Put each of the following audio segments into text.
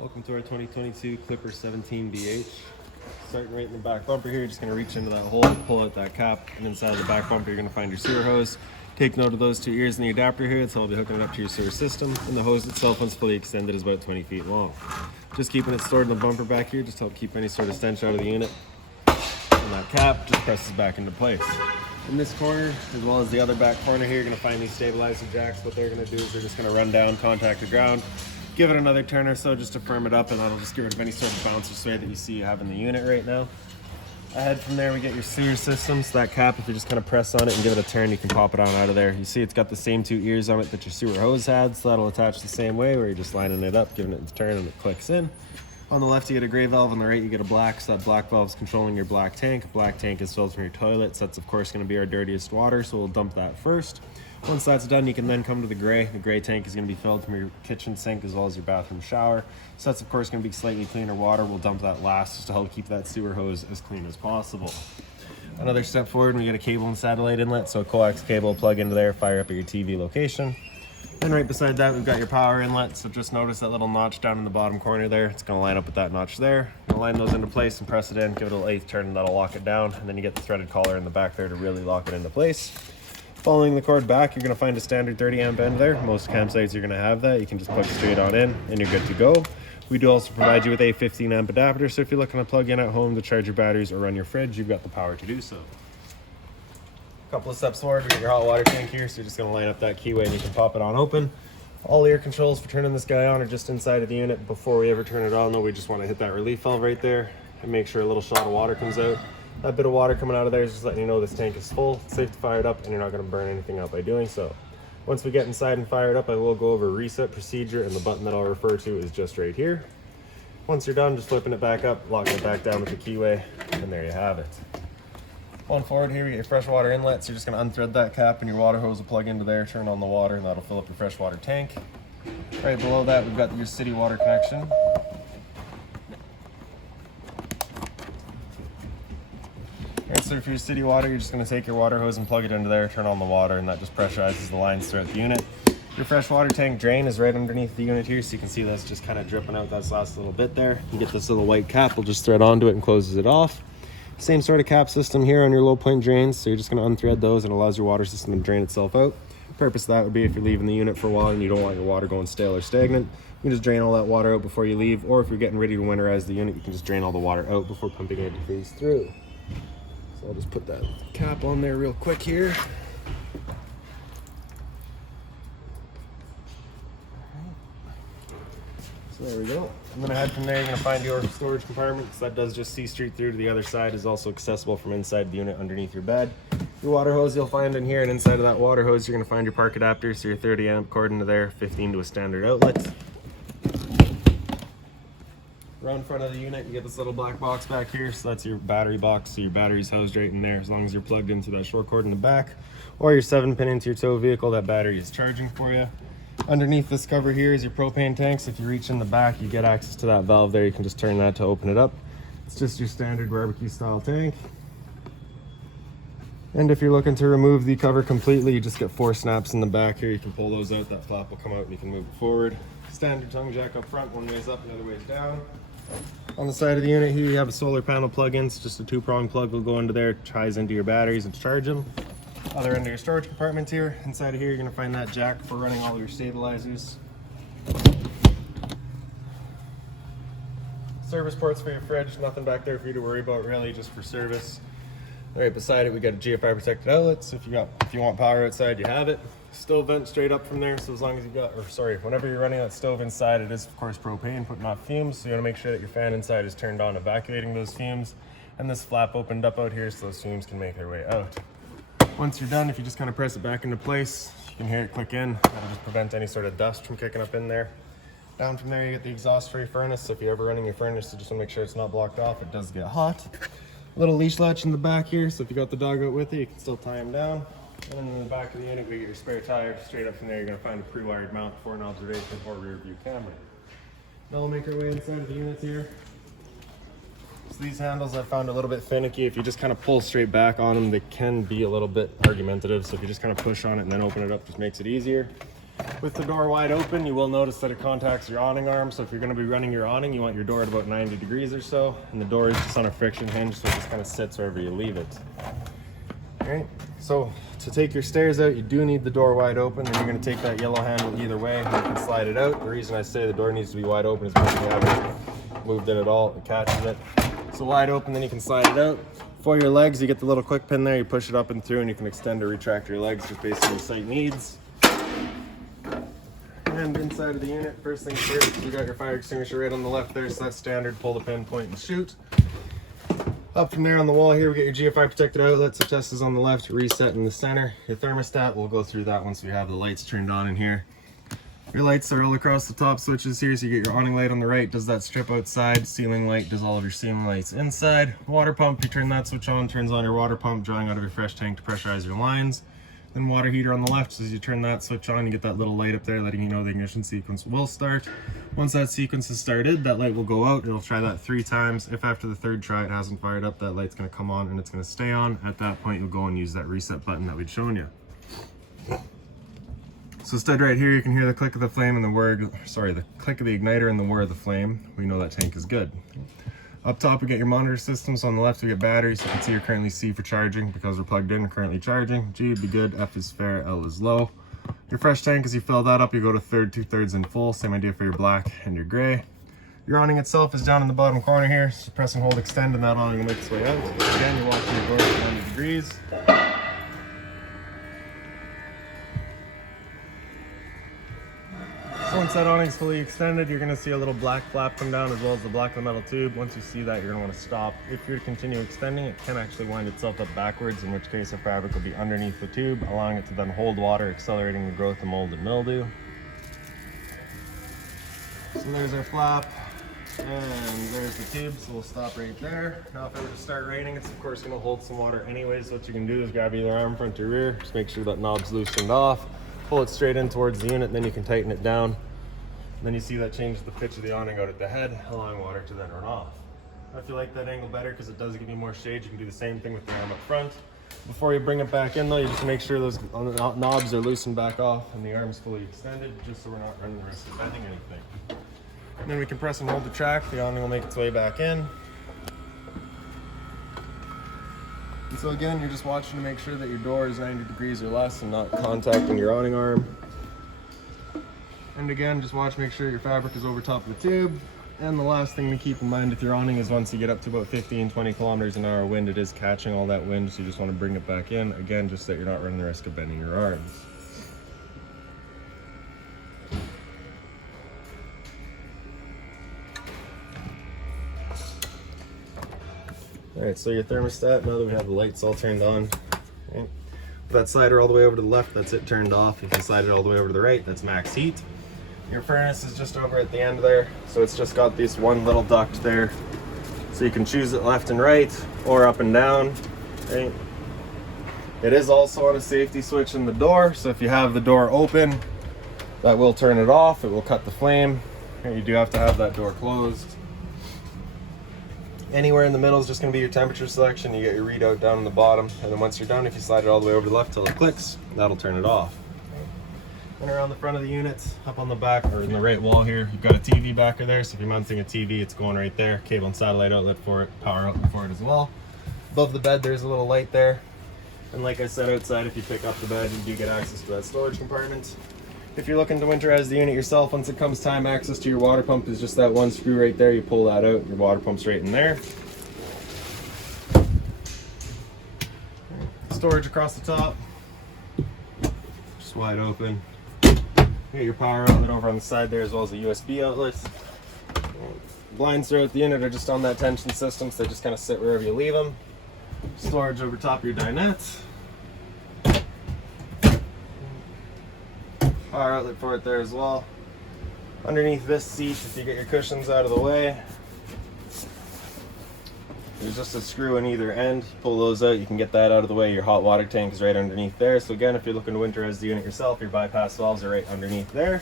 Welcome to our 2022 Clipper 17BH. Starting right in the back bumper here, you're just going to reach into that hole, pull out that cap, and inside of the back bumper you're going to find your sewer hose. Take note of those two ears in the adapter here, that's how I'll be hooking it up to your sewer system. And the hose itself, once fully extended, is about 20 feet long. Just keeping it stored in the bumper back here, just to help keep any sort of stench out of the unit. And that cap just presses back into place. In this corner, as well as the other back corner here, you're going to find these stabilizer jacks. What they're going to do is they're just going to run down, contact the ground, give it another turn or so just to firm it up, and that'll just get rid of any sort of bounce or sway that you see you have in the unit right now. Ahead from there, we get your sewer system. So that cap, if you just kind of press on it and give it a turn, you can pop it on out of there. You see it's got the same two ears on it that your sewer hose had, so that'll attach the same way, where you're just lining it up, giving it the turn, and it clicks in. On the left, you get a gray valve. On the right, you get a black. So that black valve is controlling your black tank. Black tank is filled from your toilet. So that's, of course, going to be our dirtiest water. So we'll dump that first. Once that's done, you can then come to the gray. The gray tank is going to be filled from your kitchen sink as well as your bathroom shower. So that's, of course, going to be slightly cleaner water. We'll dump that last just to help keep that sewer hose as clean as possible. Another step forward, we get a cable and satellite inlet. So a coax cable will plug into there, fire up at your TV location. Then right beside that, we've got your power inlet. So just notice that little notch down in the bottom corner there. It's going to line up with that notch there. You'll line those into place and press it in, give it a little eighth turn, and that'll lock it down. And then you get the threaded collar in the back there to really lock it into place. Following the cord back, you're going to find a standard 30 amp end there. Most campsites you're going to have that. You can just plug straight on in and you're good to go. We do also provide you with a 15 amp adapter. So if you're looking to plug in at home to charge your batteries or run your fridge, you've got the power to do so. Couple of steps forward, we get your hot water tank here, so you're just going to line up that keyway and you can pop it on open. All ear controls for turning this guy on are just inside of the unit. Before we ever turn it on though, we just want to hit that relief valve right there and make sure a little shot of water comes out. That bit of water coming out of there is just letting you know this tank is full. It's safe to fire it up and you're not going to burn anything out by doing so. Once we get inside and fire it up, I will go over reset procedure, and the button that I'll refer to is just right here. Once you're done, just flipping it back up, locking it back down with the keyway, and there you have it. On forward here, we get your freshwater inlet, so you're just going to unthread that cap and your water hose will plug into there, turn on the water, and that'll fill up your freshwater tank. Right below that, we've got your city water connection. Alright, so for your city water, you're just going to take your water hose and plug it into there, turn on the water, and that just pressurizes the lines throughout the unit. Your freshwater tank drain is right underneath the unit here, so you can see that's just kind of dripping out that last little bit there. You get this little white cap, we'll just thread onto it and closes it off. Same sort of cap system here on your low point drains, so you're just going to unthread those and it allows your water system to drain itself out. The purpose of that would be if you're leaving the unit for a while and you don't want your water going stale or stagnant, you can just drain all that water out before you leave, or if you're getting ready to winterize the unit, you can just drain all the water out before pumping antifreeze through. So I'll just put that cap on there real quick here. So there we go. And then ahead from there, you're going to find your storage compartment. So that does just see straight through to the other side. Is also accessible from inside the unit underneath your bed. Your water hose you'll find in here, and inside of that water hose, you're going to find your park adapter. So your 30 amp cord into there, 15 to a standard outlet. Around front of the unit, you get this little black box back here. So that's your battery box. So your battery's housed right in there. As long as you're plugged into that short cord in the back, or your 7-pin into your tow vehicle, that battery is charging for you. Underneath this cover here is your propane tank. So if you reach in the back, you get access to that valve there. You can just turn that to open it up. It's just your standard barbecue style tank. And if you're looking to remove the cover completely, you just get 4 snaps in the back here. You can pull those out, that flap will come out and you can move it forward. Standard tongue jack up front, one way's up, the other way's down. On the side of the unit here, you have a solar panel plug-in. So just a 2-prong plug will go into there, ties into your batteries and charge them. Other end of your storage compartment here. Inside of here, you're going to find that jack for running all of your stabilizers. Service ports for your fridge, nothing back there for you to worry about really, just for service. Right beside it, we got a GFI protected outlet. So if you want power outside, you have it. Stove vent straight up from there. So as long as whenever you're running that stove inside, it is of course propane, putting off fumes. So you want to make sure that your fan inside is turned on, evacuating those fumes. And this flap opened up out here so those fumes can make their way out. Once you're done, if you just kind of press it back into place, you can hear it click in. That'll just prevent any sort of dust from kicking up in there. Down from there, you get the exhaust for your furnace. So if you're ever running your furnace, you just want to make sure it's not blocked off. It does get hot. Little leash latch in the back here. So if you got the dog out with you, you can still tie him down. And then in the back of the unit, we get your spare tire. Straight up from there, you're going to find a pre-wired mount for an observation or rear view camera. Now we'll make our way inside of the units here. So these handles I found a little bit finicky. If you just kind of pull straight back on them, they can be a little bit argumentative. So if you just kind of push on it and then open it up, just makes it easier. With the door wide open, you will notice that it contacts your awning arm. So if you're going to be running your awning, you want your door at about 90 degrees or so. And the door is just on a friction hinge, so it just kind of sits wherever you leave it. All right, so to take your stairs out, you do need the door wide open. Then you're going to take that yellow handle either way and you can slide it out. The reason I say the door needs to be wide open is because you haven't moved it at all, it catches it. So wide open, then you can slide it out. For your legs, you get the little quick pin there, you push it up and through, and you can extend or retract your legs just based on your site needs. And inside of the unit, first things first, you got your fire extinguisher right on the left there, so that's standard. Pull the pin, point, and shoot. Up from there on the wall here, we get your GFI protected outlet, so test is on the left, reset in the center. Your thermostat, we'll go through that once we have the lights turned on in here. Your lights are all across the top switches here, so you get your awning light on the right, does that strip outside. Ceiling light does all of your ceiling lights inside. Water pump, you turn that switch on, turns on your water pump, drawing out of your fresh tank to pressurize your lines. Then water heater on the left, so as you turn that switch on, you get that little light up there letting you know the ignition sequence will start. Once that sequence is started, that light will go out. It'll try that 3 times. If after the 3rd try it hasn't fired up, that light's gonna come on and it's gonna stay on. At that point, you'll go and use that reset button that we'd shown you. So stood right here, you can hear the click of the flame and the click of the igniter and the whir of the flame. We know that tank is good. Up top, we get your monitor systems. On the left, we get batteries. You can see you're currently C for charging because we're plugged in and currently charging. G would be good, F is fair, L is low. Your fresh tank, as you fill that up, you go to 1/3, 2/3 in full. Same idea for your black and your gray. Your awning itself is down in the bottom corner here. So press and hold extend and that awning will make its way out. Again, you're watching your door at 90 degrees. So once that awning is fully extended, you're going to see a little black flap come down as well as the black metal tube. Once you see that, you're going to want to stop. If you're to continue extending, it can actually wind itself up backwards, in which case the fabric will be underneath the tube, allowing it to then hold water, accelerating the growth of mold and mildew. So there's our flap, and there's the tube, so we'll stop right there. Now if it were to start raining, it's of course going to hold some water anyways. So what you can do is grab either arm, front or rear, just make sure that knob's loosened off. Pull it straight in towards the unit, and then you can tighten it down. And then you see that changes the pitch of the awning out at the head, allowing water to then run off. If you like that angle better because it does give you more shade, you can do the same thing with the arm up front. Before you bring it back in though, you just make sure those knobs are loosened back off and the arm's fully extended, just so we're not running the risk of bending anything. And then we can press and hold the track, the awning will make its way back in. And so again, you're just watching to make sure that your door is 90 degrees or less and not contacting your awning arm. And again, just watch, make sure your fabric is over top of the tube. And the last thing to keep in mind with your awning is once you get up to about 15, 20 kilometers an hour wind, it is catching all that wind, so you just want to bring it back in. Again, just so that you're not running the risk of bending your arms. Alright, so your thermostat, now that we have the lights all turned on, okay. That slider all the way over to the left, that's it turned off. If you slide it all the way over to the right, that's max heat. Your furnace is just over at the end there, so it's just got this one little duct there. So you can choose it left and right, or up and down, right? It is also on a safety switch in the door, so if you have the door open, that will turn it off, it will cut the flame. You do have to have that door closed. Anywhere in the middle is just going to be your temperature selection. You get your readout down in the bottom, and then once you're done, if you slide it all the way over to the left till it clicks, that'll turn it off. And around the front of the unit, up on the back or in the right wall here, you've got a TV backer there. So if you're mounting a TV, it's going right there. Cable and satellite outlet for it, power outlet for it as well. Above the bed, there's a little light there. And like I said, outside, if you pick up the bed, you do get access to that storage compartment. If you're looking to winterize the unit yourself, once it comes time, access to your water pump is just that one screw right there. You pull that out, your water pump's right in there. Storage across the top, just wide open. You get your power outlet over on the side there, as well as a USB outlet. Blinds throughout the unit are just on that tension system, so they just kind of sit wherever you leave them. Storage over top of your dinette. Power outlet for it there as well. Underneath this seat, if you get your cushions out of the way, there's just a screw in either end. You pull those out, you can get that out of the way. Your hot water tank is right underneath there. So again, if you're looking to winterize the unit yourself, your bypass valves are right underneath there.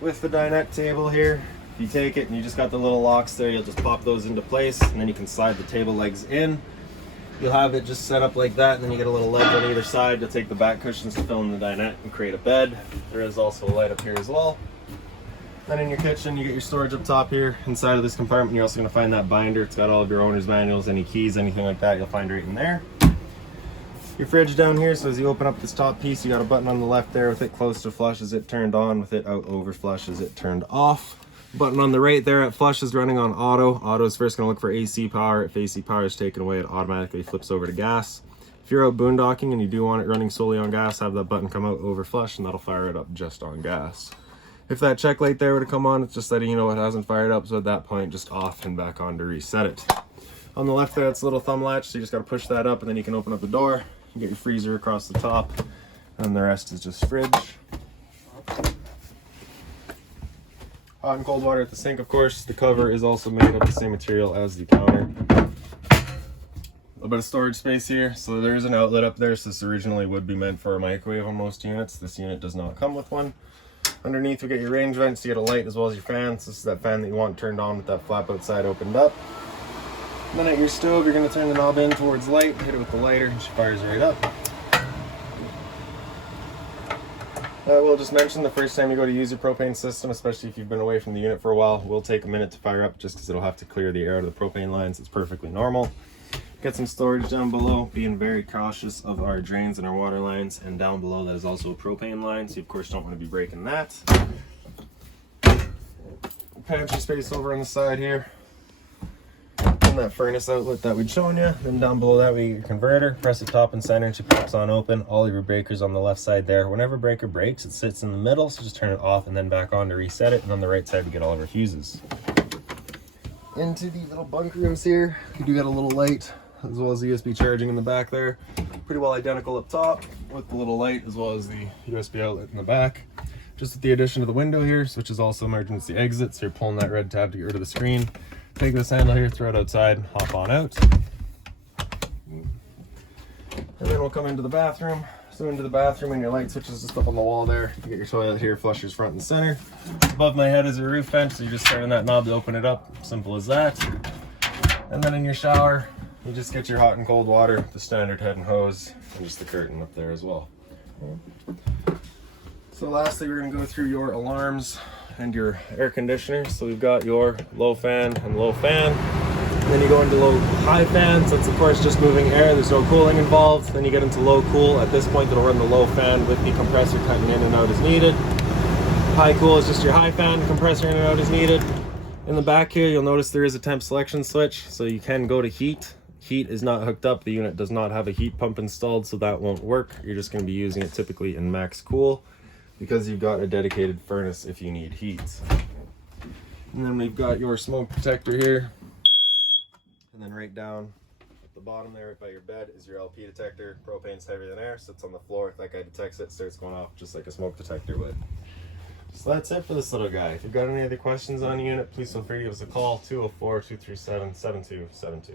With the dinette table here, if you take it and you just got the little locks there, you'll just pop those into place, and then you can slide the table legs in. You'll have it just set up like that, and then you get a little ledge on either side to take the back cushions to fill in the dinette and create a bed. There is also a light up here as well. Then in your kitchen, you get your storage up top here. Inside of this compartment, you're also going to find that binder. It's got all of your owner's manuals, any keys, anything like that, you'll find right in there. Your fridge down here, so as you open up this top piece, you got a button on the left there. With it close to flush is it turned on, with it out over flush is it turned off. Button on the right there at flush is running on auto. Auto is first going to look for AC power. If AC power is taken away, it automatically flips over to gas. If you're out boondocking and you do want it running solely on gas, have that button come out over flush and that'll fire it up just on gas. If that check light there were to come on, it's just letting you know it hasn't fired up, so at that point, just off and back on to reset it. On the left there, it's a little thumb latch, so you just got to push that up and then you can open up the door. You get your freezer across the top, and the rest is just fridge. Hot and cold water at the sink, of course. The cover is also made of the same material as the counter. A little bit of storage space here. So there is an outlet up there, so this originally would be meant for a microwave on most units. This unit does not come with one. Underneath we get your range vents, you get a light as well as your fans. This is that fan that you want turned on with that flap outside opened up. And then at your stove, you're going to turn the knob in towards light, hit it with the lighter, and she fires right up. I will just mention the first time you go to use your propane system, especially if you've been away from the unit for a while, will take a minute to fire up just because it'll have to clear the air out of the propane lines. It's perfectly normal. Get some storage down below, being very cautious of our drains and our water lines, and down below that is also a propane line, so you of course don't want to be breaking that. Pantry space over on the side here, and that furnace outlet that we'd shown you. Then down below that we get your converter, press it top and center and she pops on open. All of your breakers on the left side there. Whenever breaker breaks, it sits in the middle, so just turn it off and then back on to reset it. And on the right side we get all of our fuses. Into the little bunk rooms here, you do get a little light as well as the USB charging in the back there. Pretty well identical up top with the little light as well as the USB outlet in the back. Just with the addition of the window here, which is also emergency exit, so you're pulling that red tab to get rid of the screen. Take this handle here, throw it outside, hop on out. And then we'll come into the bathroom. So into the bathroom, and your light switch is just up on the wall there. You get your toilet here, flushers front and center. Above my head is a roof vent, so you just turn that knob to open it up. Simple as that. And then in your shower, you just get your hot and cold water, the standard head and hose, and just the curtain up there as well. So lastly, we're going to go through your alarms and your air conditioner. So we've got your low fan and low fan. And then you go into low high fans. That's of course just moving air. There's no cooling involved. Then you get into low cool. At this point, it'll run the low fan with the compressor cutting in and out as needed. High cool is just your high fan, compressor in and out as needed. In the back here, you'll notice there is a temp selection switch, so you can go to heat. Heat is not hooked up. The unit does not have a heat pump installed, so that won't work. You're just going to be using it typically in max cool because you've got a dedicated furnace if you need heat. And then we've got your smoke protector here. And then right down at the bottom there, right by your bed, is your LP detector. Propane's heavier than air, sits on the floor. If that guy detects it, starts going off just like a smoke detector would. So that's it for this little guy. If you've got any other questions on the unit, please feel free to give us a call, 204-237-7272.